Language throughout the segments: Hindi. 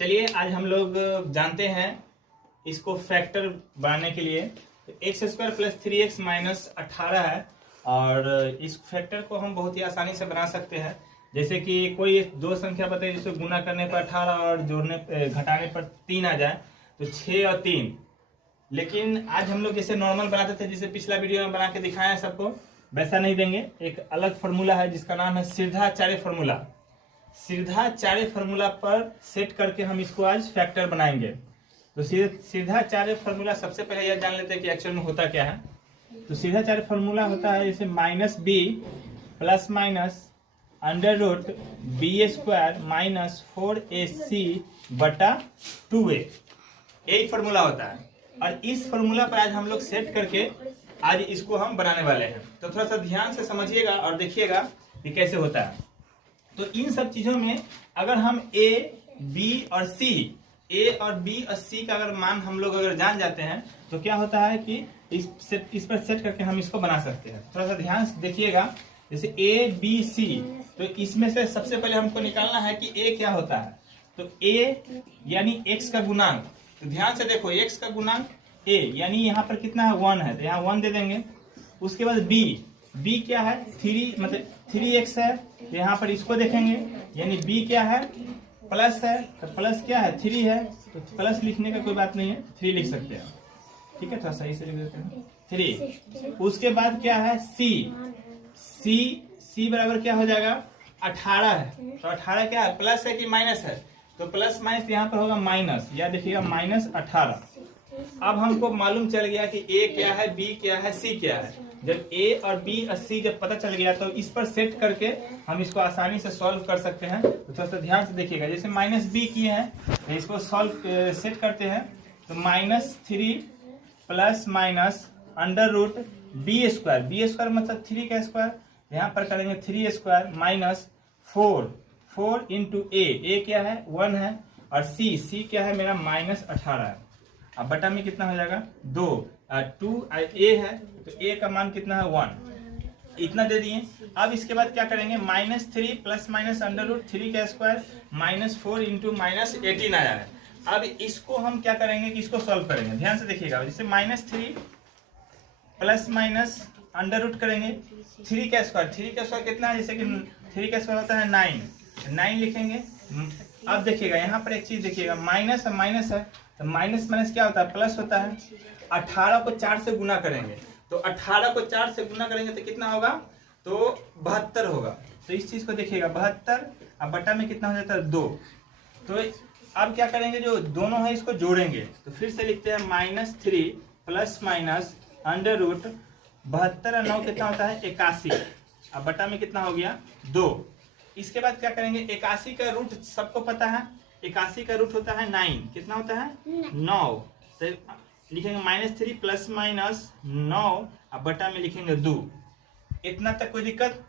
चलिए आज हम लोग जानते हैं इसको फैक्टर बनाने के लिए। X square plus 3x minus 18 है और इस फैक्टर को हम बहुत ही आसानी से बना सकते हैं। जैसे कि कोई दो संख्या बताइए जिसको गुना करने पर 18 और जोड़ने घटाने पर 3 आ जाए तो 6 और 3। लेकिन आज हम लोग जैसे नॉर्मल बनाते थे, जिसे पिछला वीडियो में बना के दिखाया है सबको, वैसा नहीं देंगे। एक अलग फार्मूला है जिसका नाम है सीधाचार्य फार्मूला। सीधाचार्य फार्मूला पर सेट करके हम इसको आज फैक्टर बनाएंगे। तो सीधाचार्य फार्मूला सबसे पहले यह जान लेते हैं कि एक्चुअल में होता क्या है। तो सीधाचार्य फार्मूला होता है जैसे minus B plus minus under root B square minus 4ac बटा 2a, यही फार्मूला होता है। और इस फार्मूला पर आज हम लोग सेट करके आज इसको हम बनाने वाले हैं। तो थोड़ा सा ध्यान से समझिएगा और देखिएगा कि कैसे होता है। तो इन सब चीजों में अगर हम a, b और c का अगर मान हम लोग अगर जान जाते हैं तो क्या होता है कि इस पर सेट करके हम इसको बना सकते हैं। थोड़ा सा ध्यान से देखिएगा। जैसे a, b, c, तो इसमें से सबसे पहले हमको निकालना है कि a क्या होता है। तो a यानी x का गुणांक। तो ध्यान से देखो, x का गुणांक a यानी यहाँ पर कितना है 1 है, तो यहाँ 1 दे देंगे। उसके बाद b क्या है 3, मतलब 3x है, तो यहाँ पर इसको देखेंगे यानी b क्या है प्लस है, तो प्लस क्या है 3 है, तो प्लस लिखने का कोई बात नहीं है, 3 लिख सकते हैं। ठीक है, थोड़ा सही से लिख देते हैं 3। उसके बाद क्या है c बराबर क्या हो जाएगा 18 है। तो 18 क्या है, प्लस है कि माइनस है, तो प्लस माइनस यहाँ पर होगा माइनस, या देखिएगा माइनस 18। अब हमको मालूम चल गया कि a क्या है, b क्या है, c क्या है। जब a और b और c जब पता चल गया तो इस पर सेट करके हम इसको आसानी से सॉल्व कर सकते हैं। तो थोड़ा सा ध्यान से देखिएगा। जैसे माइनस b किए हैं तो इसको सॉल्व सेट करते हैं। तो -3 plus minus under root B square मतलब 3 का स्क्वायर, यहाँ पर करेंगे 3 स्क्वायर माइनस 4 इंटू a क्या है 1 है, और c क्या है मेरा -18 है। अब बटा में कितना हो जाएगा 2 a है, तो a का मान कितना है 1, इतना दे दिए। अब इसके बाद क्या करेंगे -3 प्लस माइनस अंडर रूट 3 का स्क्वायर -4 इंटू -18 आया है। अब इसको हम क्या करेंगे कि इसको सॉल्व करेंगे। ध्यान से देखिएगा। जैसे -3 प्लस माइनस अंडर रूट करेंगे 3 का स्क्वायर कितना है, जैसे कि 3 का स्क्वायर होता है 9 लिखेंगे। अब देखिएगा यहाँ पर एक चीज देखिएगा, माइनस है, तो माइनस क्या होता है प्लस होता है। 18 को 4 से गुना करेंगे, तो 18 को 4 से गुना करेंगे तो कितना होगा, तो 72 होगा। तो इस चीज को देखिएगा 72, अब बटा में कितना हो जाता है 2। तो अब क्या करेंगे, जो दोनों है इसको जोड़ेंगे। तो फिर से लिखते हैं -3 प्लस माइनस अंडर रूट 72 और 9 कितना होता है 81, अब बटा में कितना हो गया 2। इसके बाद क्या करेंगे, 81 का रूट सबको पता है, 81 का रूट होता है 9, कितना होता है 9। तो लिखेंगे -3 प्लस माइनस 9, अब बटा में लिखेंगे 2। इतना तक कोई दिक्कत।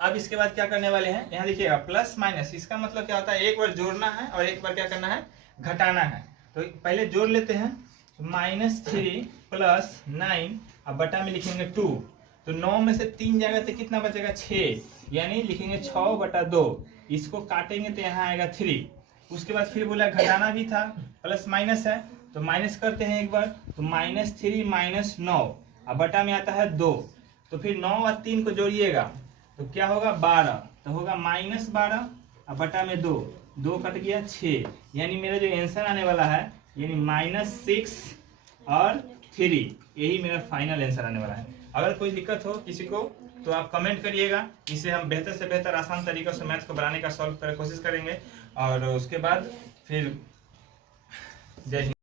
अब इसके बाद क्या करने वाले हैं, यहाँ देखिएगा प्लस माइनस, इसका मतलब क्या होता है एक बार जोड़ना है और एक बार क्या करना है घटाना है। तो पहले जोड़ लेते हैं, -3 प्लस 9, अब बटा में लिखेंगे 2। तो 9 में से 3 जाएगा तो कितना बचेगा 6, यानी लिखेंगे 6 बटा 2। इसको काटेंगे तो यहाँ आएगा 3। उसके बाद फिर बोला घटाना भी था, प्लस माइनस है तो माइनस करते हैं एक बार, तो -3 माइनस 9, अब बटा में आता है 2। तो फिर 9 और 3 को जोड़िएगा तो क्या होगा 12, तो होगा -12, अब बटा में 2 कट गया 6, यानी मेरा जो आंसर आने वाला है यानी -6 और 3, यही मेरा फाइनल आंसर आने वाला है। अगर कोई दिक्कत हो किसी को तो आप कमेंट करिएगा, इससे हम बेहतर से बेहतर आसान तरीकों से मैथ को बनाने का सॉल्व करने की कोशिश करेंगे। और उसके बाद फिर जय हिंद।